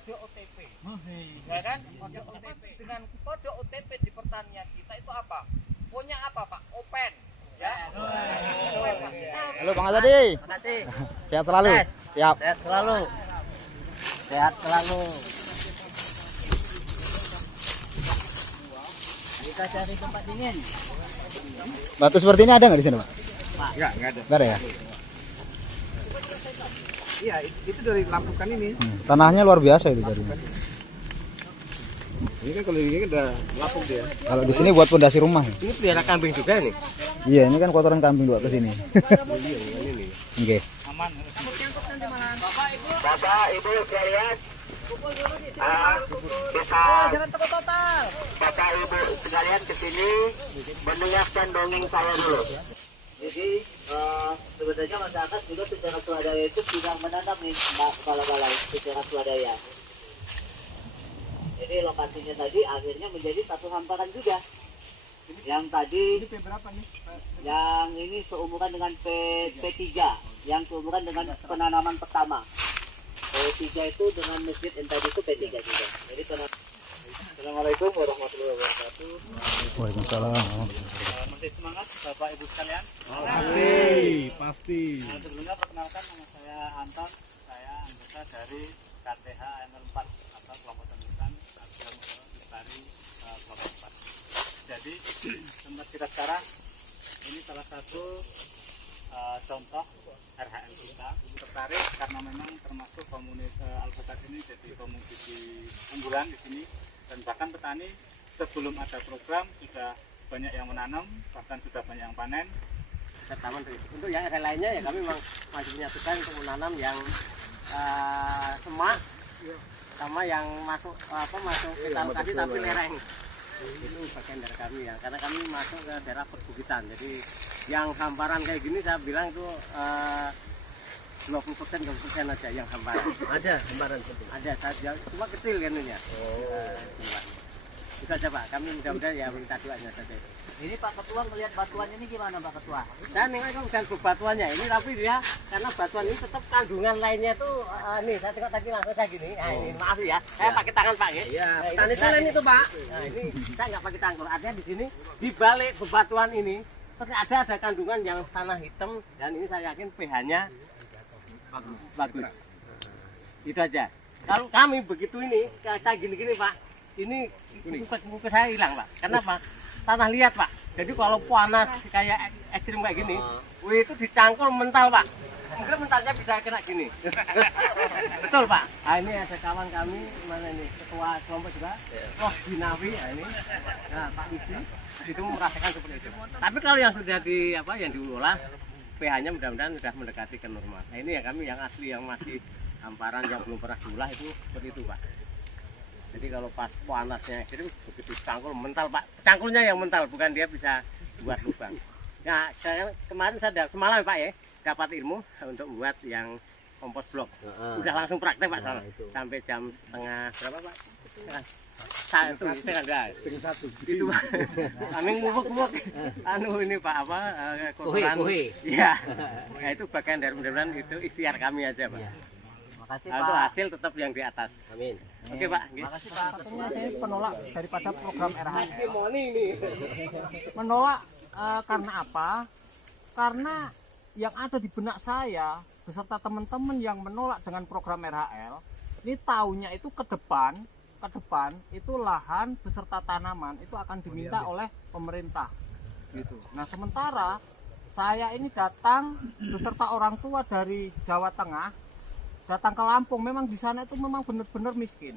kode OTP. Ya kan? Kode OTP. Dengan kode OTP di pertanian kita itu apa? Punya apa, Pak? Open. Ya. Open, Pak. Halo Bang Azadi. Makasih. Sehat selalu. Siap. Sehat selalu. Sehat selalu. Kita cari tempat dingin. Batu seperti ini ada nggak di sini, Pak? Enggak ada. Nggak ada ya? Iya, itu dari lampukan ini. Tanahnya luar biasa itu tadi. Ini kan kalau ini udah lapuk dia. Kalau di sini buat pondasi rumah. Ya? Ini pelihara kambing juga ini. Iya, ini kan kotoran kambing dua ke sini. Ini. Oke. Bapak, Ibu sekalian, bisa Bapak Ibu sekalian ke sini mendengarkan dongeng saya dulu. Jadi sebenarnya masyarakat juga secara swadaya itu sudah menanam nih kepala balai secara swadaya. Jadi lokasinya tadi akhirnya menjadi satu hamparan juga. Yang tadi yang ini seumuran dengan P3, yang seumuran dengan penanaman pertama. P3 itu dengan masjid yang tadi itu P3 juga. Jadi Assalamualaikum warahmatullahi wabarakatuh. Waalaikumsalam. Masih semangat Bapak Ibu sekalian? Pasti. Sebelumnya perkenalkan, nama saya Anton. Saya anggota dari KTH ML4 atau kelompok tanggungan Aksial Lestari kelompok 4. Jadi tempat kita sekarang ini salah satu contoh RHL kita. Tertarik karena memang termasuk komunitas alpukat ini jadi komoditi unggulan di sini, dan bahkan petani sebelum ada program sudah banyak yang menanam, bahkan sudah banyak yang panen. Taman untuk yang lainnya ya kami memang masih menyatukan untuk menanam yang semak sama yang masuk kita lokasi tapi lereng. Itu bagian dari kami ya, karena kami masuk ke daerah perbukitan. Jadi yang hamparan kayak gini saya bilang itu 20% aja yang hamparan. Ada hamparan seperti ada saja, cuma kecil kan ini ya. Itu aja Pak, kami mudah-mudahan ya minta doanya saja. Ini Pak Ketua melihat batuannya ini gimana Pak Ketua? Dan ini kan bukan batuannya ini, tapi dia karena batuan ini tetap kandungan lainnya tuh nih saya tengok tadi langsung kayak gini. Nah, ini maaf ya, saya pakai tangan Pak ya. Iya, petani lain itu Pak. Nah, ini saya nggak pakai tangan. Artinya di sini di balik bebatuan ini ternyata ada kandungan yang tanah hitam, dan ini saya yakin pH-nya bagus. Itu aja. Kalau kami begitu ini kayak gini-gini Pak, ini kuku saya hilang Pak. Kenapa? Tanah liat Pak. Jadi kalau panas kayak ekstrim kayak gini, itu dicangkul mental Pak. Mungkin mentalnya bisa kena gini. Betul Pak. Nah, ini ada kawan kami, mana ini ketua kelompok juga, Dinawi. Nah, ini Pak Widi itu merasakan seperti itu. Tapi kalau yang sudah yang diolah, pH-nya mudah-mudahan sudah mendekati ke normal. Nah, ini ya kami yang asli yang masih hamparan yang belum pernah diolah itu seperti itu Pak. Jadi kalau pas panasnya itu begitu cangkul mental Pak. Cangkulnya yang mental, bukan dia bisa buat lubang. Nah, kemarin saya semalam Pak ya dapat ilmu untuk buat yang kompos blok. Udah langsung praktek Pak soalnya. Sampai jam setengah berapa Pak? Setengah satu. Itu Pak. Kami ngubuk-ngubuk. Ini Pak kotoran. Iya. Nah, itu bagian dari mudah-mudahan itu ikhtiar kami aja Pak. Makasih Nah, Pak. itu hasil tetap yang di atas. Amin. Oke Pak. Makasih Pak. Satunya saya penolak daripada program RHL. Testimoni ini. Menolak karena apa? Karena yang ada di benak saya beserta teman-teman yang menolak dengan program RHL, ini taunya itu ke depan itu lahan beserta tanaman itu akan diminta oleh pemerintah gitu. Nah, sementara saya ini datang beserta orang tua dari Jawa Tengah, datang ke Lampung. Memang di sana itu memang benar-benar miskin,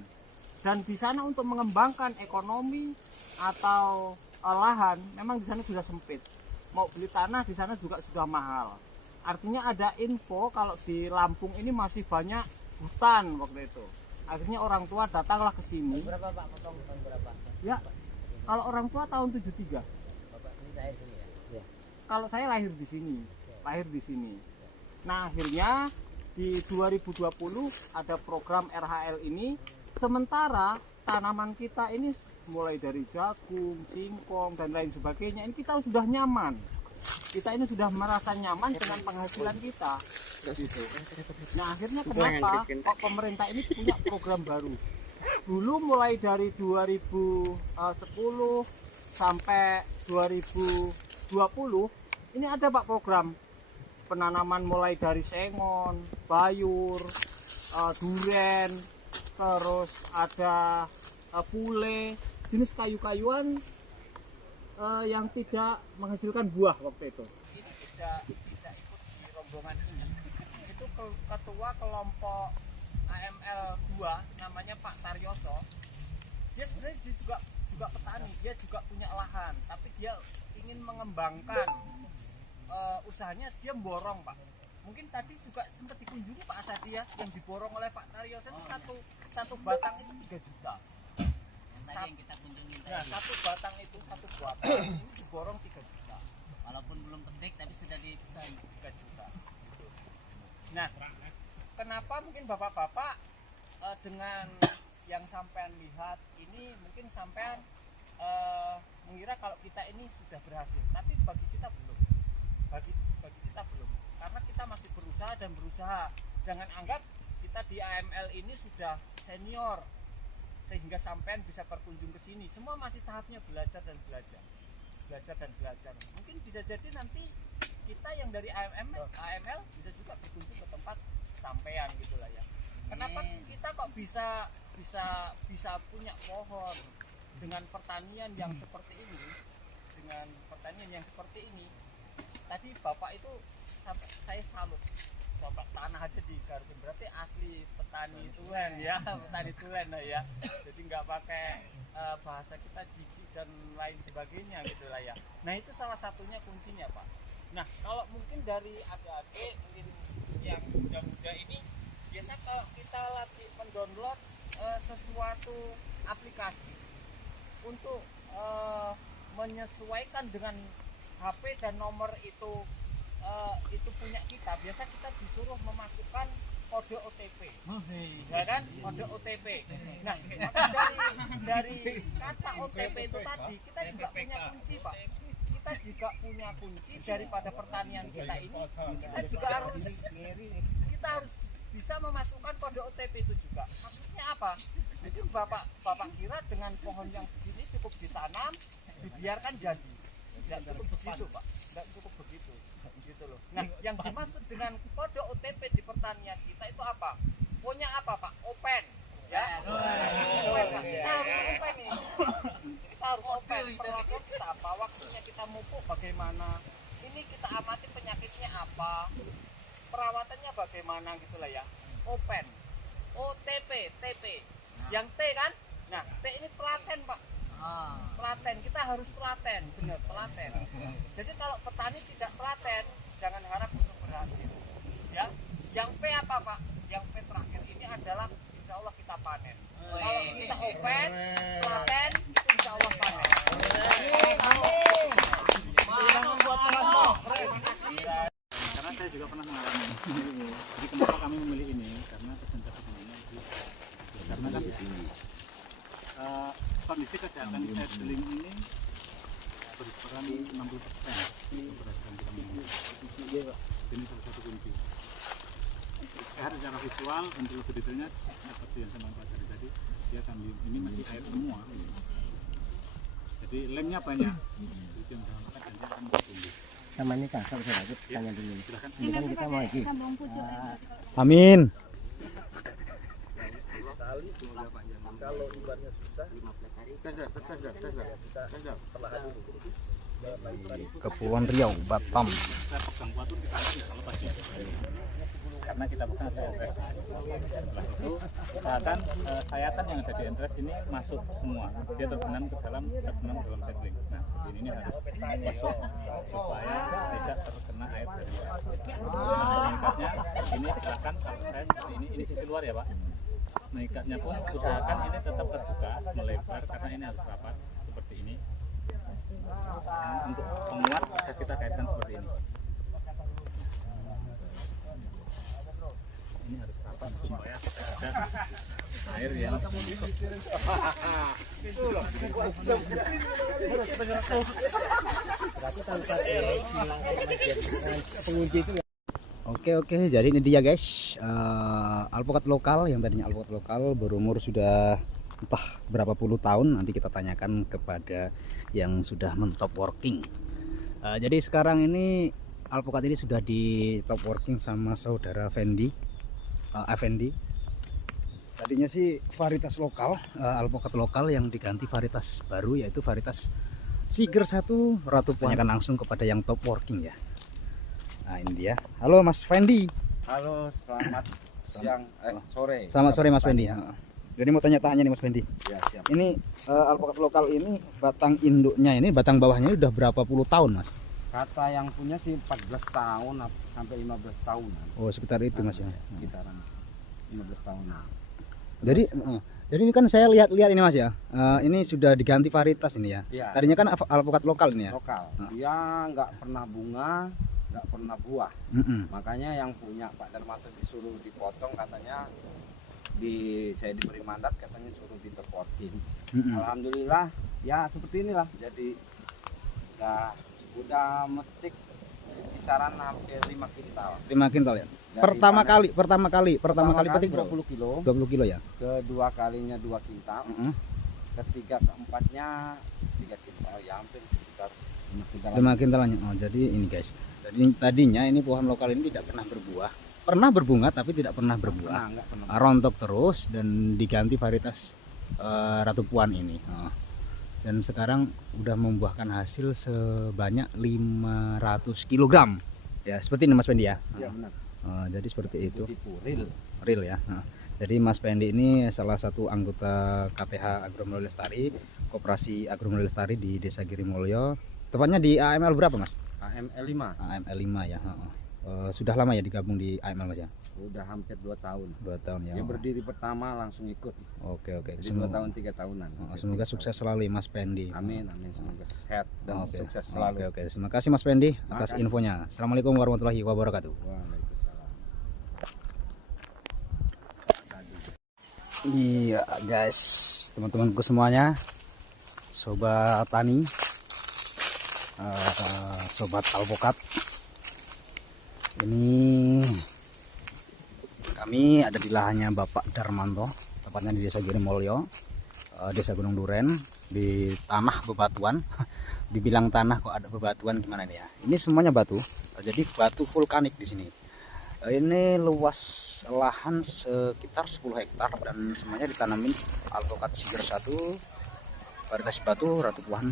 dan di sana untuk mengembangkan ekonomi atau lahan memang di sana sudah sempit. Mau beli tanah di sana juga sudah mahal. Artinya ada info kalau di Lampung ini masih banyak hutan waktu itu. Akhirnya orang tua datanglah ke sini. Berapa Pak? Potong tahun berapa? Ya, kalau orang tua tahun 73. Bapak ini lahir sini ya? Kalau saya lahir di sini. Nah, akhirnya di 2020 ada program RHL ini. Sementara tanaman kita ini mulai dari jagung, singkong dan lain sebagainya ini kita sudah nyaman. kita ini sudah merasa nyaman dengan penghasilan kita. Gitu. Nah akhirnya kenapa kok pemerintah ini punya program baru? Dulu mulai dari 2010 sampai 2020 ini ada Pak program penanaman mulai dari sengon, bayur, duren, terus ada pule, jenis kayu-kayuan yang tidak menghasilkan buah waktu itu. Ini tidak ikut di rombongan ini. Itu ketua kelompok AML 2 namanya Pak Taryoso. Dia sebenarnya juga petani, dia juga punya lahan, tapi dia ingin mengembangkan usahanya. Dia borong Pak. Mungkin tadi juga sempat dikunjungi Pak Asadi ya, yang diborong oleh Pak Taryoso itu satu batang itu 3 juta. Yang kita kunjungi tadi. Nah, satu batang itu satu batang ini diborong 3 juta. Walaupun belum petik tapi sudah dipesan 3 juta. Nah, kenapa mungkin bapak-bapak dengan yang sampean lihat ini mungkin sampean mengira kalau kita ini sudah berhasil, tapi bagi kita belum. Bagi kita belum. Karena kita masih berusaha dan berusaha. Jangan anggap kita di AML ini sudah senior sehingga sampean bisa berkunjung ke sini. Semua masih tahapnya belajar dan belajar. Mungkin bisa jadi nanti kita yang dari AML bisa juga berkunjung ke tempat sampean gitulah ya. Kenapa kita kok bisa punya pohon dengan pertanian yang seperti ini? Tadi Bapak itu saya salut. Bapak tanah aja di Garut, berarti asli petani tulen ya, petani tulen ya. Jadi nggak pakai bahasa kita jijik dan lain sebagainya gitu lah ya. Nah itu salah satunya kuncinya Pak. Nah kalau mungkin dari adik-adik mungkin yang muda-muda ini, biasa kalau kita lagi mendownload sesuatu aplikasi untuk menyesuaikan dengan HP dan nomor itu punya kita, biasa kita disuruh memasukkan kode OTP, ya kan? Kode OTP. Nah, dari kata OTP itu tadi kita juga punya kunci, Pak. Kita juga punya kunci daripada pertanian kita ini. Kita harus bisa memasukkan kode OTP itu juga. Maksudnya apa? Jadi bapak kira dengan pohon yang segini cukup ditanam, dibiarkan jadi? Tidak cukup begitu, Pak. Tidak cukup begitu. Gitu loh. Nah, yang dimaksud dengan kode OTP di pertanian kita itu apa? Punya apa, Pak? Open, ya. Open, Pak. Kita harus open nih. Kita harus open. Perlakuan kita apa? Waktunya kita mupuk bagaimana? Ini kita amati penyakitnya apa? Perawatannya bagaimana gitulah ya. Open. OTP, TP. Yang T kan? Nah, T ini telaten, Pak. Telaten, kita harus telaten, benar, telaten. Jadi kalau petani tidak telaten, jangan harap untuk berhasil. Ya, yang P apa Pak? Yang P terakhir ini adalah insya Allah kita panen. Kalau kita open, telaten, itu insya Allah panen. Karena saya juga pernah mengalami. Jadi kenapa kami memilih ini? Karena presentasinya karena kan kondisi kesehatan seedling ini berperan 60% keberhasilan kita memilih. Ini salah satu kunci. Sehat secara visual, untuk lebih detailnya seperti yang saya pelajari tadi, dia akan ini masih air semua. Jadi lemnya banyak. Itu yang saya katakan dia akan bertumbuh. Sama ini Kak, saya lanjut tanya dulu. Ini kan kita mau lagi. Amin. Kalau ibaratnya susah 15 hari. Kepulauan Riau, Batam. Saya pegang batu di tangan ya, kalau pasti. Karena kita bukan ada entres. Setelah itu usahakan sayatan yang ada di entres ini masuk semua. Dia terbenam ke dalam seedling. Nah, ini harus masuk supaya tidak terkena air dari luar. Nah, mengikatnya ini silakan saya seperti ini sisi luar ya Pak. Mengikatnya pun usahakan ini tetap terbuka, melebar karena ini harus rapat seperti ini. Untuk penguat bisa kita kaitkan seperti ini. Ini harus rapat. supaya tidak ada air yang Oke, jadi ini dia guys, alpukat lokal yang tadinya alpukat lokal berumur sudah entah berapa puluh tahun. Nanti kita tanyakan kepada yang sudah mentop working. Jadi sekarang ini alpukat ini sudah di top working sama saudara Fendi, Effendi. Tadinya sih varietas lokal, alpukat lokal yang diganti varietas baru, yaitu varietas Siger 1 Ratu Puan. Tanyakan langsung kepada yang top working ya. Nah ini dia. Halo Mas Fendi. Halo, selamat siang, sore. Selamat sore Mas Fendi. Jadi mau tanya-tanya nih Mas Fendi. Ya, siap. Ini alpukat lokal ini batang induknya ini, batang bawahnya ini udah berapa puluh tahun Mas? Kata yang punya sih 14 tahun sampai 15 tahunan. Oh sekitar itu Mas ya. Sekitaran 15 tahunan. Jadi ini kan saya lihat ini Mas ya. Ini sudah diganti varietas ini ya. Iya. Tadinya kan alpukat lokal ini ya. Lokal. Dia nggak pernah bunga, nggak pernah buah. Makanya yang punya Pak Darmanto disuruh dipotong, katanya saya diberi mandat, katanya suruh ditepotin. Alhamdulillah ya seperti inilah. Jadi udah metik kisaran hampir 5 kintal. 5 kintal ya. Dari Pertama kali petik 20 kilo. 20 kilo ya. Kedua kalinya 2 kintal. Ketiga keempatnya 3 kintal, ya hampir sekitar 5 kintal. 5 kintalannya. Oh, jadi ini guys. Jadi tadinya ini pohon lokal ini tidak pernah berbuah. Pernah berbunga tapi tidak pernah berbuah. Enggak pernah. Rontok terus dan diganti varietas Ratu Puan ini. Dan sekarang udah membuahkan hasil sebanyak 500 kg. Ya, seperti ini Mas Fendi ya. Ya benar. Jadi seperti itu. Tipu real. Real ya. Jadi Mas Fendi ini salah satu anggota KTH Agromulyo Lestari, Koperasi Agromulyo Lestari di Desa Girimulyo. Tepatnya di AML berapa Mas? AML 5. AML 5 ya. Sudah lama ya digabung di AML Mas ya? Udah hampir 2 tahun. 2 tahun ya. Dia berdiri pertama langsung ikut. Oke. Jadi 2 tahun 3 tahunan. Semoga sukses selalu Mas Fendi. Amin. Semoga sehat dan sukses selalu. Oke. Terima kasih Mas Fendi atas infonya. Assalamualaikum warahmatullahi wabarakatuh. Waalaikumsalam. Iya guys, teman-temanku semuanya, sobat tani, sobat alpukat, ini kami ada di lahannya Bapak Darmanto, tepatnya di Desa Girimulyo, Desa Gunung Duren, di tanah bebatuan. Dibilang tanah kok ada bebatuan gimana nih ya? Ini semuanya batu, jadi batu vulkanik di sini. Ini luas lahan sekitar 10 hektar dan semuanya ditanamin alpukat Siger 1 varietas batu Ratu Puan.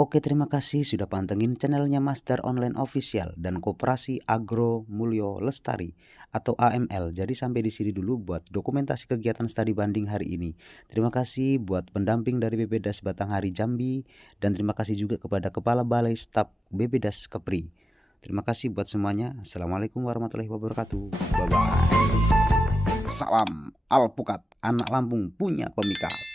Oke, terima kasih sudah pantengin channelnya Master Online Official dan Koperasi Agromulyo Lestari atau AML. Jadi sampai di sini dulu buat dokumentasi kegiatan studi banding hari ini. Terima kasih buat pendamping dari BPDAS Batanghari Jambi dan terima kasih juga kepada Kepala Balai Staf BPDAS Kepri. Terima kasih buat semuanya. Assalamualaikum warahmatullahi wabarakatuh. Bye bye. Salam alpukat, anak Lampung punya pemikat.